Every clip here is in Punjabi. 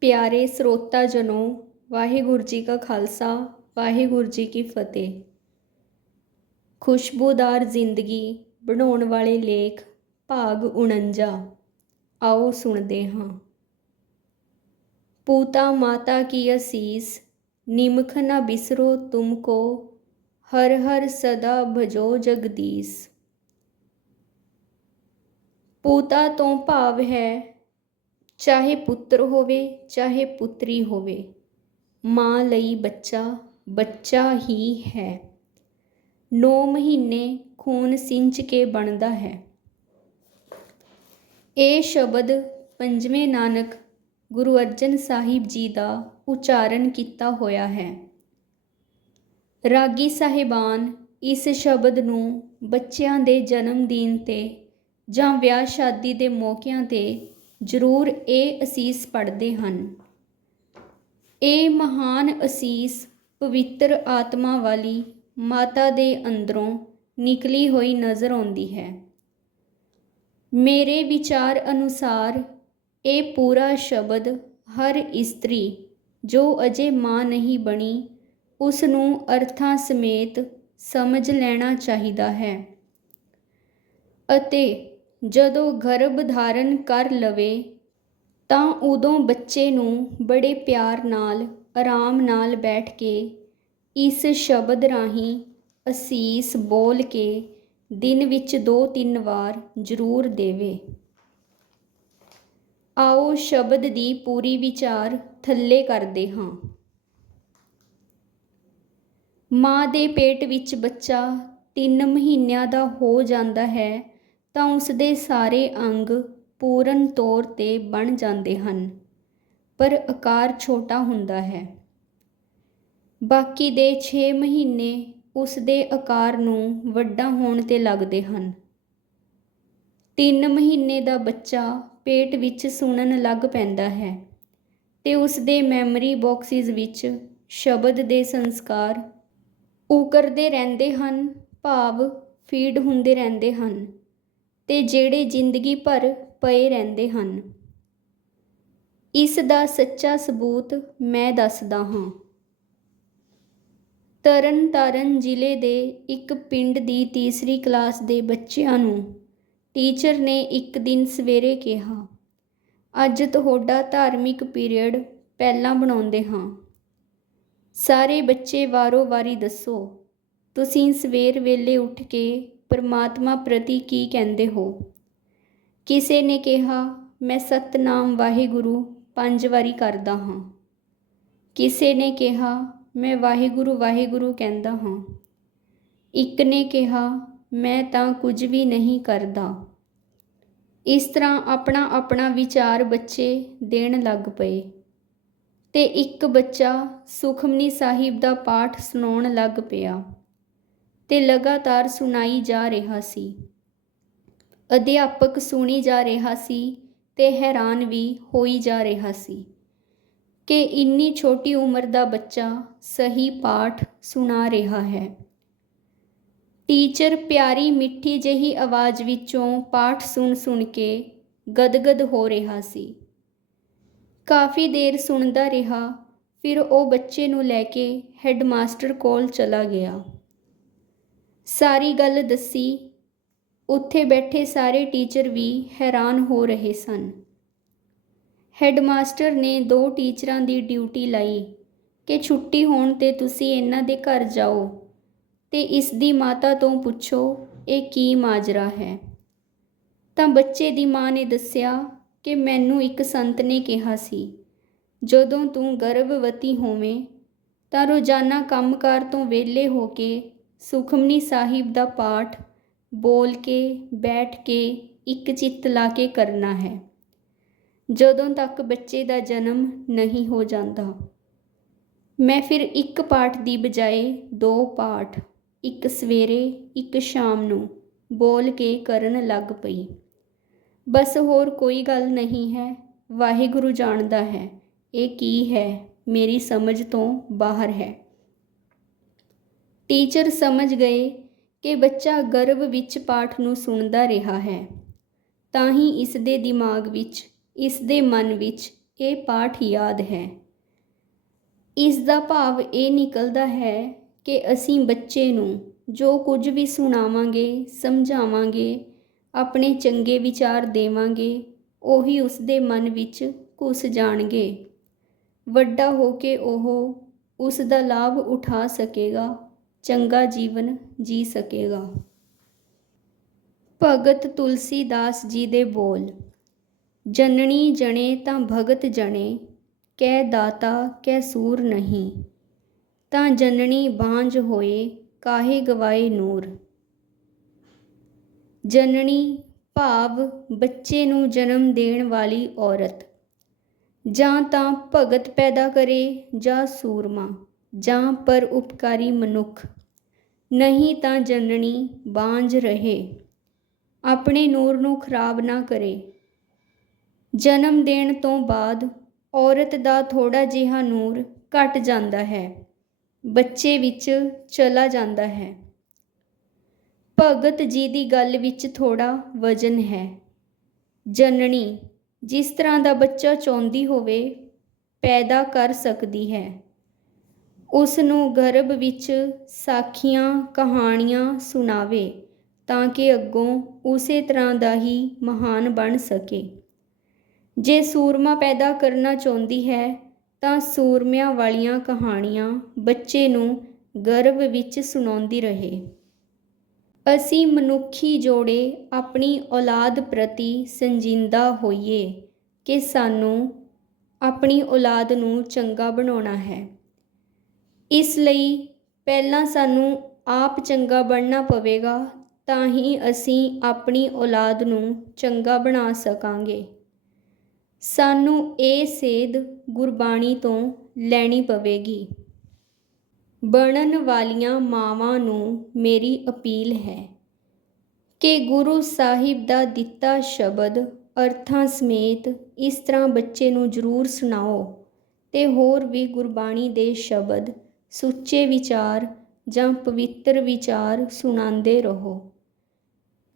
ਪਿਆਰੇ ਸਰੋਤਾ ਜਨੋ, ਵਾਹਿਗੁਰੂ ਜੀ ਕਾ ਖਾਲਸਾ, ਵਾਹਿਗੁਰੂ ਜੀ ਕੀ ਫਤਿਹ। ਖੁਸ਼ਬੂਦਾਰ ਜ਼ਿੰਦਗੀ ਬਣਾਉਣ ਵਾਲੇ ਲੇਖ, ਭਾਗ 49 ਆਓ ਸੁਣਦੇ ਹਾਂ। ਪੂਤਾ ਮਾਤਾ ਕੀ ਅਸੀਸ, ਨਿਮਖ ਨਾ ਬਿਸਰੋ ਤੁਮ ਕੋ, ਹਰ ਹਰ ਸਦਾ ਭਜੋ ਜਗਦੀਸ। ਪੂਤਾ ਤੋਂ ਭਾਵ ਹੈ ਚਾਹੇ ਪੁੱਤਰ ਹੋਵੇ, ਚਾਹੇ ਪੁੱਤਰੀ ਹੋਵੇ, ਮਾਂ ਲਈ ਬੱਚਾ ਬੱਚਾ ਹੀ ਹੈ। 9 ਮਹੀਨੇ ਖੂਨ ਸਿੰਚ ਕੇ ਬਣਦਾ ਹੈ। ਇਹ ਸ਼ਬਦ ਪੰਜਵੇਂ ਨਾਨਕ ਗੁਰੂ ਅਰਜਨ ਸਾਹਿਬ ਜੀ ਦਾ ਉਚਾਰਨ ਕੀਤਾ ਹੋਇਆ ਹੈ। ਰਾਗੀ ਸਾਹਿਬਾਨ, ਇਸ ਸ਼ਬਦ ਨੂੰ ਬੱਚਿਆਂ ਦੇ ਜਨਮ ਦਿਨ ਤੇ ਜਾਂ ਵਿਆਹ ਸ਼ਾਦੀ ਦੇ ਮੌਕਿਆਂ ਤੇ ਜ਼ਰੂਰ ਇਹ ਅਸੀਸ ਪੜ੍ਹਦੇ ਹਨ। ਇਹ ਮਹਾਨ ਅਸੀਸ ਪਵਿੱਤਰ ਆਤਮਾ ਵਾਲੀ ਮਾਤਾ ਦੇ ਅੰਦਰੋਂ ਨਿਕਲੀ ਹੋਈ ਨਜ਼ਰ ਆਉਂਦੀ ਹੈ। ਮੇਰੇ ਵਿਚਾਰ ਅਨੁਸਾਰ ਇਹ ਪੂਰਾ ਸ਼ਬਦ ਹਰ ਇਸਤਰੀ ਜੋ ਅਜੇ ਮਾਂ ਨਹੀਂ ਬਣੀ ਉਸ ਨੂੰ ਅਰਥਾਂ ਸਮੇਤ ਸਮਝ ਲੈਣਾ ਚਾਹੀਦਾ ਹੈ। ਅਤੇ ਜਦੋਂ ਗਰਭ ਧਾਰਨ ਕਰ ਲਵੇ, ਤਾਂ ਉਦੋਂ ਬੱਚੇ ਨੂੰ ਬੜੇ ਪਿਆਰ ਨਾਲ, ਆਰਾਮ ਨਾਲ ਬੈਠ ਕੇ ਇਸ ਸ਼ਬਦ ਰਾਹੀਂ ਅਸੀਸ ਬੋਲ ਕੇ ਦਿਨ ਵਿੱਚ ਦੋ ਤਿੰਨ ਵਾਰ ਜ਼ਰੂਰ ਦੇਵੇ। ਆਓ ਸ਼ਬਦ ਦੀ ਪੂਰੀ ਵਿਚਾਰ ਥੱਲੇ ਕਰਦੇ ਹਾਂ। ਮਾਂ ਦੇ ਪੇਟ ਵਿੱਚ ਬੱਚਾ 3 ਮਹੀਨਿਆਂ ਦਾ ਹੋ ਜਾਂਦਾ ਹੈ ਤਾਂ ਉਸ ਦੇ ਸਾਰੇ ਅੰਗ ਪੂਰਨ ਤੌਰ ਤੇ ਬਣ ਜਾਂਦੇ ਹਨ, ਪਰ ਆਕਾਰ ਛੋਟਾ ਹੁੰਦਾ ਹੈ। ਬਾਕੀ ਦੇ 6 ਮਹੀਨੇ ਉਸ ਦੇ ਆਕਾਰ ਨੂੰ ਵੱਡਾ ਹੋਣ ਤੇ ਲੱਗਦੇ ਹਨ। 3 ਮਹੀਨੇ ਦਾ ਬੱਚਾ ਪੇਟ ਵਿੱਚ ਸੁਣਨ ਲੱਗ ਪੈਂਦਾ ਹੈ ਤੇ ਉਸ ਦੇ ਮੈਮਰੀ ਬਾਕਸਿਸ ਵਿੱਚ ਸ਼ਬਦ ਦੇ ਸੰਸਕਾਰ ਉਕਰਦੇ ਰਹਿੰਦੇ ਹਨ, ਭਾਵ ਫੀਡ ਹੁੰਦੇ ਰਹਿੰਦੇ ਹਨ। ਤੇ ਜਿਹੜੇ ਜ਼ਿੰਦਗੀ ਭਰ ਪਏ ਰਹਿੰਦੇ ਹਨ। ਇਸ ਦਾ ਸੱਚਾ ਸਬੂਤ ਮੈਂ ਦੱਸਦਾ ਹਾਂ। ਤਰਨ ਤਾਰਨ ਜ਼ਿਲ੍ਹੇ ਦੇ ਇੱਕ ਪਿੰਡ ਦੀ ਤੀਸਰੀ ਕਲਾਸ ਦੇ ਬੱਚਿਆਂ ਨੂੰ ਟੀਚਰ ਨੇ ਇੱਕ ਦਿਨ ਸਵੇਰੇ ਕਿਹਾ, ਅੱਜ ਤੁਹਾਡਾ ਧਾਰਮਿਕ ਪੀਰੀਅਡ ਪਹਿਲਾਂ ਬਣਾਉਂਦੇ ਹਾਂ। ਸਾਰੇ ਬੱਚੇ ਵਾਰੋ ਵਾਰੀ ਦੱਸੋ, ਤੁਸੀਂ ਸਵੇਰ ਵੇਲੇ ਉੱਠ ਕੇ ਪਰਮਾਤਮਾ ਪ੍ਰਤੀ ਕੀ ਕਹਿੰਦੇ ਹੋ? ਕਿਸੇ ਨੇ ਕਿਹਾ, ਮੈਂ ਸਤਨਾਮ ਵਾਹਿਗੁਰੂ ਪੰਜ ਵਾਰੀ ਕਰਦਾ ਹਾਂ। ਕਿਸੇ ਨੇ ਕਿਹਾ, ਮੈਂ ਵਾਹਿਗੁਰੂ ਵਾਹਿਗੁਰੂ ਕਹਿੰਦਾ ਹਾਂ। ਇੱਕ ਨੇ ਕਿਹਾ, ਮੈਂ ਤਾਂ ਕੁਝ ਵੀ ਨਹੀਂ ਕਰਦਾ। ਇਸ ਤਰ੍ਹਾਂ ਆਪਣਾ ਆਪਣਾ ਵਿਚਾਰ ਬੱਚੇ ਦੇਣ ਲੱਗ ਪਏ ਤੇ ਇੱਕ ਬੱਚਾ ਸੁਖਮਨੀ ਸਾਹਿਬ ਦਾ ਪਾਠ ਸੁਣਾਉਣ ਲੱਗ ਪਿਆ। ਤੇ ਲਗਾਤਾਰ ਸੁਣਾਈ ਜਾ ਰਿਹਾ ਸੀ। ਅਧਿਆਪਕ ਸੁਣੀ ਜਾ ਰਿਹਾ ਸੀ ਤੇ ਹੈਰਾਨ ਵੀ ਹੋਈ ਜਾ ਰਿਹਾ ਸੀ ਕਿ ਇੰਨੀ ਛੋਟੀ ਉਮਰ ਦਾ ਬੱਚਾ ਸਹੀ ਪਾਠ ਸੁਣਾ ਰਿਹਾ ਹੈ। ਟੀਚਰ ਪਿਆਰੀ ਮਿੱਠੀ ਜਿਹੀ ਆਵਾਜ਼ ਵਿੱਚੋਂ ਪਾਠ ਸੁਣ ਸੁਣ ਕੇ ਗਦਗਦ ਹੋ ਰਿਹਾ ਸੀ। ਕਾਫੀ ਦੇਰ ਸੁਣਦਾ ਰਿਹਾ, ਫਿਰ ਉਹ ਬੱਚੇ ਨੂੰ ਲੈ ਕੇ ਹੈੱਡਮਾਸਟਰ ਕੋਲ ਚਲਾ ਗਿਆ। ਸਾਰੀ ਗੱਲ ਦੱਸੀ, ਉੱਥੇ ਬੈਠੇ ਸਾਰੇ ਟੀਚਰ ਵੀ ਹੈਰਾਨ ਹੋ ਰਹੇ ਸਨ। ਹੈੱਡਮਾਸਟਰ ਨੇ ਦੋ ਟੀਚਰਾਂ ਦੀ ਡਿਊਟੀ ਲਾਈ, ਕਿ ਛੁੱਟੀ ਹੋਣ ਤੇ ਤੁਸੀਂ ਇਹਨਾਂ ਦੇ ਘਰ ਜਾਓ, ਤੇ ਇਸ ਦੀ ਮਾਤਾ ਤੋਂ ਪੁੱਛੋ, ਇਹ ਕੀ ਮਾਜਰਾ ਹੈ। ਤਾਂ ਬੱਚੇ ਦੀ ਮਾਂ ਨੇ ਦੱਸਿਆ ਕਿ ਮੈਨੂੰ ਇੱਕ ਸੰਤ ਨੇ ਕਿਹਾ ਸੀ, ਜਦੋਂ ਤੂੰ ਗਰਭਵਤੀ ਹੋਵੇਂ, ਤਾਂ ਰੋਜ਼ਾਨਾ ਕੰਮਕਾਰ ਤੋਂ ਵਿਹਲੇ ਹੋ ਕੇ ਸੁਖਮਨੀ ਸਾਹਿਬ ਦਾ ਪਾਠ ਬੋਲ ਕੇ, ਬੈਠ ਕੇ, ਇੱਕ ਚਿੱਤ ਲਾ ਕੇ ਕਰਨਾ ਹੈ। ਜਦੋਂ ਤੱਕ ਬੱਚੇ ਦਾ ਜਨਮ ਨਹੀਂ ਹੋ ਜਾਂਦਾ। ਮੈਂ ਫਿਰ ਇੱਕ ਪਾਠ ਦੀ ਬਜਾਏ ਦੋ ਪਾਠ, ਇੱਕ ਸਵੇਰੇ, ਇੱਕ ਸ਼ਾਮ ਨੂੰ ਬੋਲ ਕੇ ਕਰਨ ਲੱਗ ਪਈ। ਬਸ ਹੋਰ ਕੋਈ ਗੱਲ ਨਹੀਂ ਹੈ। ਵਾਹਿਗੁਰੂ ਜਾਣਦਾ ਹੈ, ਇਹ ਕੀ ਹੈ? ਮੇਰੀ ਸਮਝ ਤੋਂ ਬਾਹਰ ਹੈ। ਟੀਚਰ ਸਮਝ ਗਏ ਕਿ ਬੱਚਾ ਗਰਭ ਵਿੱਚ ਪਾਠ ਨੂੰ ਸੁਣਦਾ ਰਿਹਾ ਹੈ, ਤਾਂ ਹੀ ਇਸ ਦੇ ਦਿਮਾਗ ਵਿੱਚ ਇਸ ਦੇ ਮਨ ਵਿੱਚ ਇਹ ਪਾਠ ਯਾਦ ਹੈ। ਇਸ ਦਾ ਭਾਵ ਇਹ ਨਿਕਲਦਾ ਹੈ ਕਿ ਅਸੀਂ ਬੱਚੇ ਨੂੰ ਜੋ ਕੁਝ ਵੀ ਸੁਣਾਵਾਂਗੇ, ਸਮਝਾਵਾਂਗੇ, ਆਪਣੇ ਚੰਗੇ ਵਿਚਾਰ ਦੇਵਾਂਗੇ, ਉਹੀ ਉਸ ਦੇ ਮਨ ਵਿੱਚ ਘੁਸ ਜਾਣਗੇ। ਵੱਡਾ ਹੋ ਕੇ ਉਹ ਉਸ ਦਾ ਲਾਭ ਉਠਾ ਸਕੇਗਾ। ਚੰਗਾ ਜੀਵਨ ਜੀ ਸਕੇਗਾ। ਭਗਤ ਤੁਲਸੀਦਾਸ ਜੀ ਦੇ ਬੋਲ ਜਨਣੀ ਜਣੇ ਤਾਂ ਭਗਤ ਜਣੇ, ਕਹਿ ਦਾਤਾ ਕਹਿ ਸੂਰ ਨਹੀਂ, ਤਾਂ ਜਨਣੀ ਬਾਂਝ ਹੋਏ ਕਾਹੇ ਗਵਾਏ ਨੂਰ। ਜਨਣੀ ਭਾਵ ਬੱਚੇ ਨੂੰ ਜਨਮ ਦੇਣ ਵਾਲੀ ਔਰਤ, ਜਾਂ ਤਾਂ ਭਗਤ ਪੈਦਾ ਕਰੇ ਜਾਂ ਸੂਰਮਾ। ਜਾਂ ਪਰ ਉਪਕਾਰੀ ਮਨੁੱਖ। ਨਹੀਂ ਤਾਂ ਜਨਣੀ ਬਾਂਝ ਰਹੇ। ਆਪਣੇ ਨੂਰ ਨੂੰ ਖਰਾਬ ਨਾ ਕਰੇ। ਜਨਮ ਦੇਣ ਤੋਂ ਬਾਅਦ ਔਰਤ ਦਾ ਥੋੜਾ ਜਿਹਾ ਨੂਰ ਘਟ ਜਾਂਦਾ ਹੈ। ਬੱਚੇ ਵਿੱਚ ਚਲਾ ਜਾਂਦਾ ਹੈ। ਭਗਤ ਜੀ ਦੀ ਗੱਲ ਵਿੱਚ ਥੋੜਾ ਵਜਨ ਹੈ। ਜਨਣੀ ਜਿਸ ਤਰ੍ਹਾਂ ਦਾ ਬੱਚਾ ਚਾਹੁੰਦੀ ਹੋਵੇ, ਪੈਦਾ ਕਰ ਸਕਦੀ ਹੈ। ਉਸ ਨੂੰ ਗਰਭ ਵਿੱਚ ਸਾਖੀਆਂ ਕਹਾਣੀਆਂ ਸੁਣਾਵੇ ਤਾਂ ਕਿ ਅੱਗੋਂ ਉਸੇ ਤਰ੍ਹਾਂ ਦਾ ਹੀ ਮਹਾਨ ਬਣ ਸਕੇ। ਜੇ ਸੂਰਮਾ ਪੈਦਾ ਕਰਨਾ ਚਾਹੁੰਦੀ ਹੈ ਤਾਂ ਸੂਰਮਿਆਂ ਵਾਲੀਆਂ ਕਹਾਣੀਆਂ ਬੱਚੇ ਨੂੰ ਗਰਭ ਵਿੱਚ ਸੁਣਾਉਂਦੀ ਰਹੇ। ਅਸੀਂ ਮਨੁੱਖੀ ਜੋੜੇ ਆਪਣੀ ਔਲਾਦ ਪ੍ਰਤੀ ਸੰਜੀਦਾ ਹੋਈਏ ਕਿ ਸਾਨੂੰ ਆਪਣੀ ਔਲਾਦ ਨੂੰ ਚੰਗਾ ਬਣਾਉਣਾ ਹੈ। ਇਸ ਲਈ ਪਹਿਲਾਂ ਸਾਨੂੰ ਆਪ ਚੰਗਾ ਬਣਨਾ ਪਵੇਗਾ, ਤਾਂ ਹੀ ਅਸੀਂ ਆਪਣੀ ਔਲਾਦ ਨੂੰ ਚੰਗਾ ਬਣਾ ਸਕਾਂਗੇ। ਸਾਨੂੰ ਇਹ ਸੇਧ ਗੁਰਬਾਣੀ ਤੋਂ ਲੈਣੀ ਪਵੇਗੀ। ਬਣਨ ਵਾਲੀਆਂ ਮਾਵਾਂ ਨੂੰ ਮੇਰੀ ਅਪੀਲ ਹੈ ਕਿ ਗੁਰੂ ਸਾਹਿਬ ਦਾ ਦਿੱਤਾ ਸ਼ਬਦ, ਅਰਥਾਂ ਸਮੇਤ ਇਸ ਤਰ੍ਹਾਂ ਬੱਚੇ ਨੂੰ ਜ਼ਰੂਰ ਸੁਣਾਓ ਤੇ ਹੋਰ ਵੀ ਗੁਰਬਾਣੀ ਦੇ ਸ਼ਬਦ ਸੁੱਚੇ ਵਿਚਾਰ ਜਾਂ ਪਵਿੱਤਰ ਵਿਚਾਰ ਸੁਣਾਉਂਦੇ ਰਹੋ।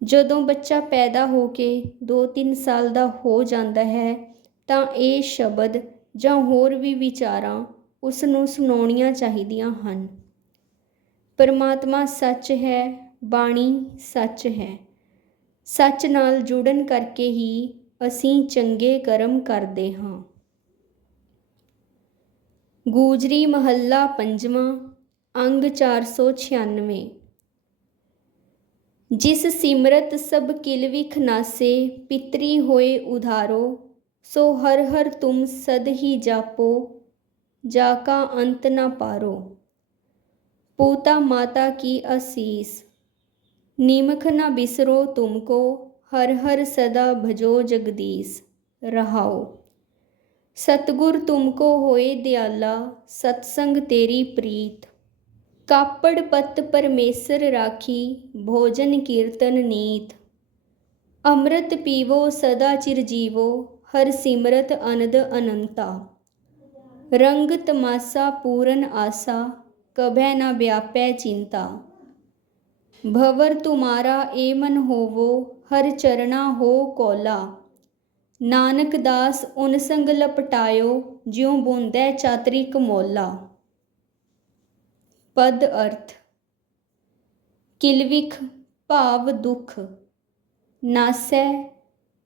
ਜਦੋਂ ਬੱਚਾ ਪੈਦਾ ਹੋ ਕੇ 2-3 ਸਾਲ ਦਾ ਹੋ ਜਾਂਦਾ ਹੈ, ਤਾਂ ਇਹ ਸ਼ਬਦ ਜਾਂ ਹੋਰ ਵੀ ਵਿਚਾਰਾਂ ਉਸ ਨੂੰ ਸੁਣਾਉਣੀਆਂ ਚਾਹੀਦੀਆਂ ਹਨ। ਪਰਮਾਤਮਾ ਸੱਚ ਹੈ, ਬਾਣੀ ਸੱਚ ਹੈ। ਸੱਚ ਨਾਲ ਜੁੜਨ ਕਰਕੇ ਹੀ ਅਸੀਂ ਚੰਗੇ ਕਰਮ ਕਰਦੇ ਹਾਂ। ਗੂਜਰੀ ਮਹੱਲਾ ਪੰਜਵਾਂ, ਅੰਗ 496 ਜਿਸ ਸਿਮਰਤ ਸਭ ਕਿਲ ਵਿਖ ਨਾਸੇ, ਪਿਤਰੀ ਹੋਏ ਉਧਾਰੋ, ਸੋ ਹਰ ਹਰ ਤੁਮ ਸਦ ਹੀ ਜਾਪੋ, ਜਾ ਕਾ ਅੰਤ ਨਾ ਪਾਰੋ। ਪੂਤਾ ਮਾਤਾ ਕੀ ਅਸੀਸ, ਨੀਮਖ ਨਾ ਬਿਸਰੋ ਤੁਮਕੋ ਹਰ ਹਰ ਸਦਾ ਭਜੋ ਜਗਦੀਸ, ਰਹਾਓ। ਸਤਗੁਰ ਤੁਮਕੋ ਹੋਏ ਦਿਆਲਾ, ਸਤਸੰਗ ਤੇਰੀ ਪ੍ਰੀਤ। ਕਾਪੜ ਪਤ ਪਰਮੇਸ਼ਰ ਰਾਖੀ, ਭੋਜਨ ਕੀਰਤਨ ਨੀਤ। ਅੰਮ੍ਰਿਤ ਪੀਵੋ, ਸਦਾ ਚਿਰ ਜੀਵੋ, ਹਰ ਸਿਮਰਤ ਅਨੰਦ ਅਨੰਤਾ। ਰੰਗ ਤਮਾਸਾ ਪੂਰਨ ਆਸਾ, ਕਭੈ ਨਾ ਵਿਆਪੈ ਚਿੰਤਾ। ਭਵਰ ਤੁਮਾਰਾ ਏ ਮਨ ਹੋਵੋ, ਹਰ ਚਰਣਾ ਹੋ ਕੋਲਾ। ਨਾਨਕ ਦਾਸ ਉਨ ਸੰਗ ਲਪਟਾਇਓ, ਜਿਉ ਬੁੰਦੈ ਚਾਤਰੀ ਕਮੋਲਾ। ਪਦ ਅਰਥ, ਕਿਲਵਿਖ ਭਾਵ ਦੁੱਖ, ਨਾਸੈ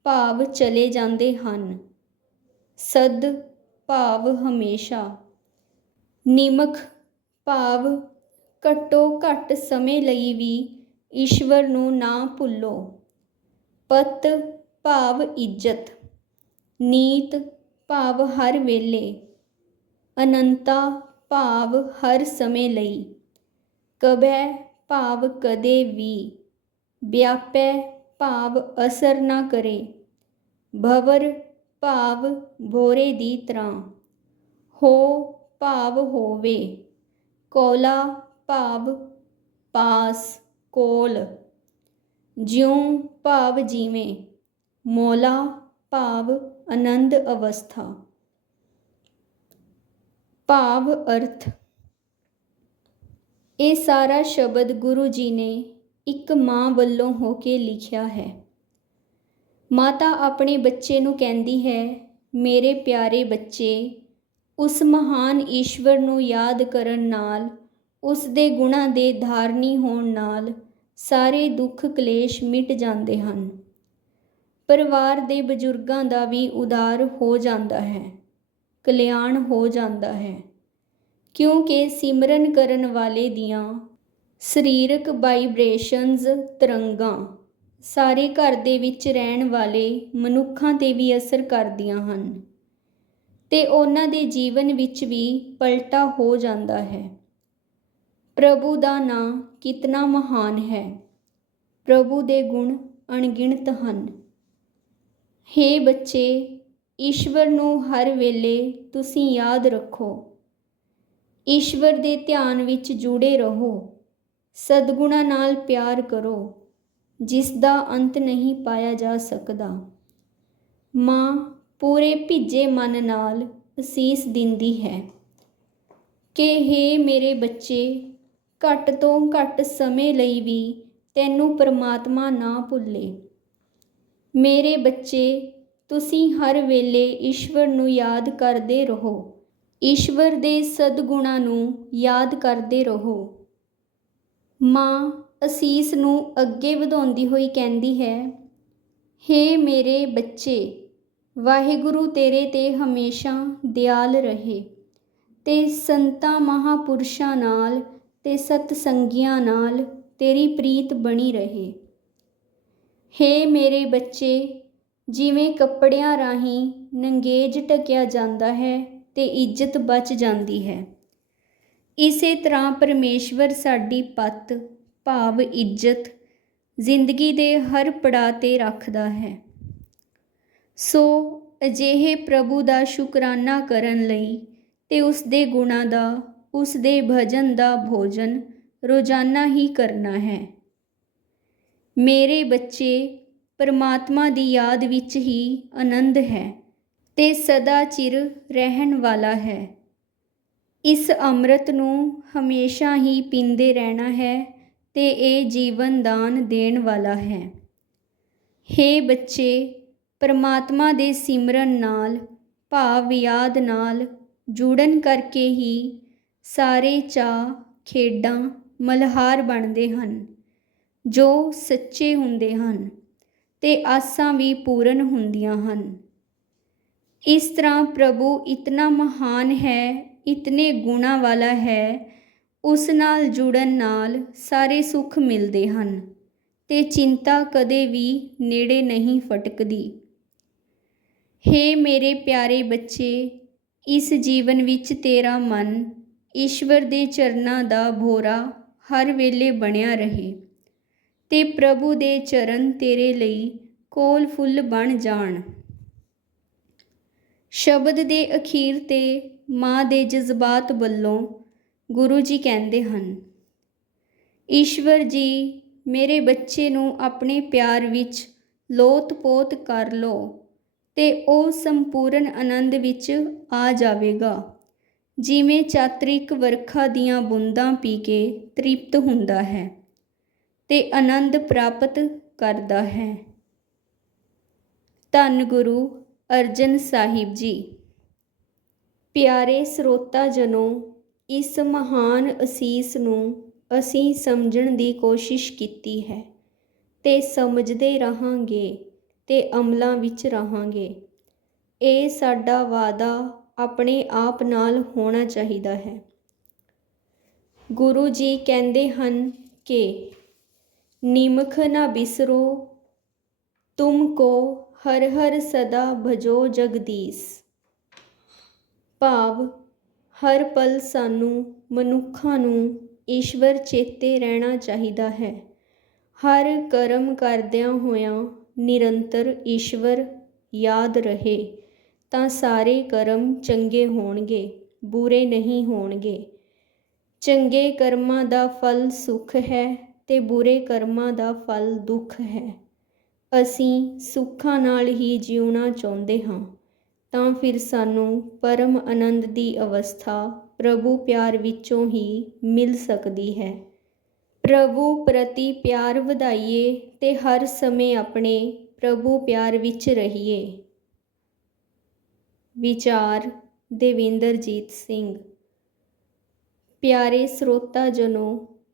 ਭਾਵ ਚਲੇ ਜਾਂਦੇ ਹਨ, ਸਦ ਭਾਵ ਹਮੇਸ਼ਾ ਨਿਮਕ ਭਾਵ ਘੱਟੋ ਘੱਟ ਸਮੇਂ ਲਈ ਵੀ ਈਸ਼ਵਰ ਨੂੰ ਨਾ ਭੁੱਲੋ, ਪਤ ਭਾਵ ਇੱਜ਼ਤ। ਨੀਤ ਭਾਵ ਹਰ ਵੇਲੇ, ਅਨੰਤਾ ਭਾਵ ਹਰ ਸਮੇਂ ਲਈ ਕਬੈ ਭਾਵ ਕਦੇ ਵੀ ਵਿਆਪੈ ਭਾਵ ਅਸਰ ਨਾ ਕਰੇ, ਭਵਰ ਭਾਵ ਭੋਰੇ ਦੀ ਤਰ੍ਹਾਂ, ਹੋ ਭਾਵ ਹੋਵੇ, ਕੋਲਾ ਭਾਵ ਪਾਸ ਕੋਲ, ਜਿਉ ਭਾਵ ਜਿਵੇਂ, ਮੋਲਾ ਭਾਵ ਆਨੰਦ ਅਵਸਥਾ। ਭਾਵ ਅਰਥ। ਇਹ ਸਾਰਾ ਸ਼ਬਦ ਗੁਰੂ ਜੀ ਨੇ ਇੱਕ ਮਾਂ ਵੱਲੋਂ ਹੋ ਕੇ ਲਿਖਿਆ ਹੈ। ਮਾਤਾ ਆਪਣੇ ਬੱਚੇ ਨੂੰ ਕਹਿੰਦੀ ਹੈ, ਮੇਰੇ ਪਿਆਰੇ ਬੱਚੇ, ਉਸ ਮਹਾਨ ਈਸ਼ਵਰ ਨੂੰ ਯਾਦ ਕਰਨ ਨਾਲ, ਉਸ ਦੇ ਗੁਣਾਂ ਦੇ ਧਾਰਨੀ ਹੋਣ ਨਾਲ ਸਾਰੇ ਦੁੱਖ ਕਲੇਸ਼ ਮਿਟ ਜਾਂਦੇ ਹਨ। ਪਰਿਵਾਰ ਦੇ ਬਜ਼ੁਰਗਾਂ ਦਾ ਵੀ ਉਦਾਰ ਹੋ ਜਾਂਦਾ ਹੈ, ਕਲਿਆਣ ਹੋ ਜਾਂਦਾ ਹੈ। ਕਿਉਂਕਿ ਸਿਮਰਨ ਕਰਨ ਵਾਲੇ ਦੀਆਂ ਸਰੀਰਕ ਵਾਈਬ੍ਰੇਸ਼ਨਸ ਤਰੰਗਾਂ ਸਾਰੇ ਘਰ ਦੇ ਵਿੱਚ ਰਹਿਣ ਵਾਲੇ ਮਨੁੱਖਾਂ ਤੇ ਵੀ ਅਸਰ ਕਰਦੀਆਂ ਹਨ ਤੇ ਉਹਨਾਂ ਦੇ ਜੀਵਨ ਵਿੱਚ ਵੀ ਪਲਟਾ ਹੋ ਜਾਂਦਾ ਹੈ। ਪ੍ਰਭੂ ਦਾ ਨਾਂ ਕਿਤਨਾ ਮਹਾਨ ਹੈ। ਪ੍ਰਭੂ ਦੇ ਗੁਣ ਅਣਗਿਣਤ ਹਨ। ਹੇ ਬੱਚੇ, ਈਸ਼ਵਰ ਨੂੰ ਹਰ ਵੇਲੇ ਤੁਸੀਂ ਯਾਦ ਰੱਖੋ। ਈਸ਼ਵਰ ਦੇ ਧਿਆਨ ਵਿੱਚ ਜੁੜੇ ਰਹੋ। ਸਦਗੁਣਾ ਨਾਲ ਪਿਆਰ ਕਰੋ, ਜਿਸ ਦਾ ਅੰਤ ਨਹੀਂ ਪਾਇਆ ਜਾ ਸਕਦਾ। ਮਾਂ ਪੂਰੇ ਭਿੱਜੇ ਮਨ ਨਾਲ ਅਸੀਸ ਦਿੰਦੀ ਹੈ ਕਿ हे ਮੇਰੇ ਬੱਚੇ, ਘੱਟ ਤੋਂ ਘੱਟ ਸਮੇਂ ਲਈ ਵੀ ਤੈਨੂੰ ਪਰਮਾਤਮਾ ਨਾ ਭੁੱਲੇ। ਮੇਰੇ ਬੱਚੇ, ਤੁਸੀਂ ਹਰ ਵੇਲੇ ਈਸ਼ਵਰ ਨੂੰ ਯਾਦ ਕਰਦੇ ਰਹੋ। ਈਸ਼ਵਰ ਦੇ ਸਦਗੁਣਾਂ ਨੂੰ ਯਾਦ ਕਰਦੇ ਰਹੋ। ਮਾਂ ਅਸੀਸ ਨੂੰ ਅੱਗੇ ਵਧਾਉਂਦੀ ਹੋਈ ਕਹਿੰਦੀ ਹੈ, ਹੇ ਮੇਰੇ ਬੱਚੇ, ਵਾਹਿਗੁਰੂ ਤੇਰੇ ਤੇ ਹਮੇਸ਼ਾ ਦਿਆਲ ਰਹੇ। ਤੇ ਸੰਤਾਂ ਮਹਾਪੁਰਸ਼ਾਂ ਨਾਲ ਤੇ ਸਤ ਸੰਗੀਆਂ ਨਾਲ ਤੇਰੀ ਪ੍ਰੀਤ ਬਣੀ ਰਹੇ। ਹੇ ਮੇਰੇ ਬੱਚੇ, ਜਿਵੇਂ ਕੱਪੜਿਆਂ ਰਾਹੀਂ ਨੰਗੇਜ ਟਕਿਆ ਜਾਂਦਾ ਹੈ ਤੇ ਇੱਜ਼ਤ ਬਚ ਜਾਂਦੀ ਹੈ। ਇਸੇ ਤਰ੍ਹਾਂ ਪਰਮੇਸ਼ਵਰ ਸਾਡੀ ਪਤ, ਭਾਵ ਇੱਜ਼ਤ, ਜ਼ਿੰਦਗੀ ਦੇ ਹਰ ਪੜਾਅ ਤੇ ਰੱਖਦਾ ਹੈ। ਸੋ ਅਜਿਹੇ ਪ੍ਰਭੂ ਦਾ ਸ਼ੁਕਰਾਨਾ ਕਰਨ ਲਈ ਤੇ ਉਸ ਦੇ ਗੁਣਾਂ ਦਾ, ਉਸ ਦੇ ਭਜਨ ਦਾ ਭੋਜਨ ਰੋਜ਼ਾਨਾ ਹੀ ਕਰਨਾ ਹੈ। ਮੇਰੇ ਬੱਚੇ ਪਰਮਾਤਮਾ ਦੀ ਯਾਦ ਵਿੱਚ ਹੀ ਆਨੰਦ ਹੈ ਤੇ ਸਦਾ ਚਿਰ ਰਹਿਣ ਵਾਲਾ ਹੈ। ਇਸ ਅੰਮ੍ਰਿਤ ਨੂੰ ਹਮੇਸ਼ਾ ਹੀ ਪੀਂਦੇ ਰਹਿਣਾ ਹੈ ਤੇ ਇਹ ਜੀਵਨ ਦਾਨ ਦੇਣ ਵਾਲਾ ਹੈ। ਹੇ ਬੱਚੇ, ਪਰਮਾਤਮਾ ਦੇ ਸਿਮਰਨ ਨਾਲ, ਭਾਵ ਯਾਦ ਨਾਲ ਜੁੜਨ ਕਰਕੇ ਹੀ ਸਾਰੇ ਚਾਅ, ਖੇਡਾਂ, ਮਲਹਾਰ ਬਣਦੇ ਹਨ। ਜੋ ਸੱਚੇ ਹੁੰਦੇ ਹਨ ਤੇ ਆਸਾਂ ਵੀ ਪੂਰਨ ਹੁੰਦੀਆਂ ਹਨ। ਇਸ ਤਰ੍ਹਾਂ ਪ੍ਰਭੂ ਇਤਨਾ ਮਹਾਨ ਹੈ, ਇਤਨੇ ਗੁਣਾ ਵਾਲਾ ਹੈ, ਉਸ ਨਾਲ ਜੁੜਨ ਨਾਲ ਸਾਰੇ ਸੁੱਖ ਮਿਲਦੇ ਹਨ ਤੇ ਚਿੰਤਾ ਕਦੇ ਵੀ ਨੇੜੇ ਨਹੀਂ ਫਟਕਦੀ। ਹੇ ਮੇਰੇ ਪਿਆਰੇ ਬੱਚੇ, ਇਸ ਜੀਵਨ ਵਿੱਚ ਤੇਰਾ ਮਨ ਈਸ਼ਵਰ ਦੇ ਚਰਨਾਂ ਦਾ ਭੋਰਾ ਹਰ ਵੇਲੇ ਬਣਿਆ ਰਹੇ। ਤੇ ਪ੍ਰਭੂ ਦੇ ਚਰਨ ਤੇਰੇ ਲਈ ਕੋਲ ਫੁੱਲ ਬਣ ਜਾਣ। ਸ਼ਬਦ ਦੇ ਅਖੀਰ ਤੇ ਮਾਂ ਦੇ ਜਜ਼ਬਾਤ ਵੱਲੋਂ ਗੁਰੂ ਜੀ ਕਹਿੰਦੇ ਹਨ, ਈਸ਼ਵਰ ਜੀ, ਮੇਰੇ ਬੱਚੇ ਨੂੰ ਆਪਣੇ ਪਿਆਰ ਵਿੱਚ ਲੋਤ-ਪੋਤ ਕਰ ਲੋ ਤੇ ਉਹ ਸੰਪੂਰਨ ਆਨੰਦ ਵਿੱਚ ਆ ਜਾਵੇਗਾ। ਜਿਵੇਂ ਚਾਤਰਿਕ ਵਰਖਾ ਦੀਆਂ ਬੂੰਦਾਂ ਪੀ ਕੇ ਤ੍ਰਿਪਤ ਹੁੰਦਾ ਹੈ। ਤੇ ਆਨੰਦ ਪ੍ਰਾਪਤ ਕਰਦਾ ਹੈ। ਧੰਨ ਗੁਰੂ ਅਰਜਨ ਸਾਹਿਬ ਜੀ। ਪਿਆਰੇ ਸਰੋਤਾ ਜਨੋ, ਇਸ ਮਹਾਨ ਅਸੀਸ ਨੂੰ ਅਸੀਂ ਸਮਝਣ ਦੀ ਕੋਸ਼ਿਸ਼ ਕੀਤੀ ਹੈ ਤੇ ਸਮਝਦੇ ਰਹਾਂਗੇ ਤੇ ਅਮਲਾਂ ਵਿੱਚ ਰਹਾਂਗੇ। ਇਹ ਸਾਡਾ ਵਾਅਦਾ ਆਪਣੇ ਆਪ ਨਾਲ ਹੋਣਾ ਚਾਹੀਦਾ ਹੈ। ਗੁਰੂ ਜੀ ਕਹਿੰਦੇ ਹਨ ਕਿ ਨਿਮਖ ਨਾ ਬਿਸਰੋ, ਤੁਮ ਕੋ ਹਰ ਹਰ ਸਦਾ ਭਜੋ ਜਗਦੀਸ਼। ਭਾਵ, ਹਰ ਪਲ ਸਾਨੂੰ ਮਨੁੱਖਾਂ ਨੂੰ ਈਸ਼ਵਰ ਚੇਤੇ ਰਹਿਣਾ ਚਾਹੀਦਾ ਹੈ। ਹਰ ਕਰਮ ਕਰਦਿਆਂ ਹੋਇਆਂ ਨਿਰੰਤਰ ਈਸ਼ਵਰ ਯਾਦ ਰਹੇ, ਤਾਂ ਸਾਰੇ ਕਰਮ ਚੰਗੇ ਹੋਣਗੇ, ਬੁਰੇ ਨਹੀਂ ਹੋਣਗੇ। ਚੰਗੇ ਕਰਮਾਂ ਦਾ ਫਲ ਸੁਖ ਹੈ ਅਤੇ ਬੁਰੇ ਕਰਮਾਂ ਦਾ ਫਲ ਦੁੱਖ ਹੈ। ਅਸੀਂ ਸੁੱਖਾਂ ਨਾਲ ਹੀ ਜਿਉਣਾ ਚਾਹੁੰਦੇ ਹਾਂ, ਤਾਂ ਫਿਰ ਸਾਨੂੰ ਪਰਮ ਆਨੰਦ ਦੀ ਅਵਸਥਾ ਪ੍ਰਭੂ ਪਿਆਰ ਵਿੱਚੋਂ ਹੀ ਮਿਲ ਸਕਦੀ ਹੈ। ਪ੍ਰਭੂ ਪ੍ਰਤੀ ਪਿਆਰ ਵਧਾਈਏ ਤੇ ਹਰ ਸਮੇਂ ਆਪਣੇ ਪ੍ਰਭੂ ਪਿਆਰ ਵਿੱਚ ਰਹੀਏ। ਵਿਚਾਰ ਦੇਵਿੰਦਰਜੀਤ ਸਿੰਘ। ਪਿਆਰੇ ਸਰੋਤਾ ਜਨੋ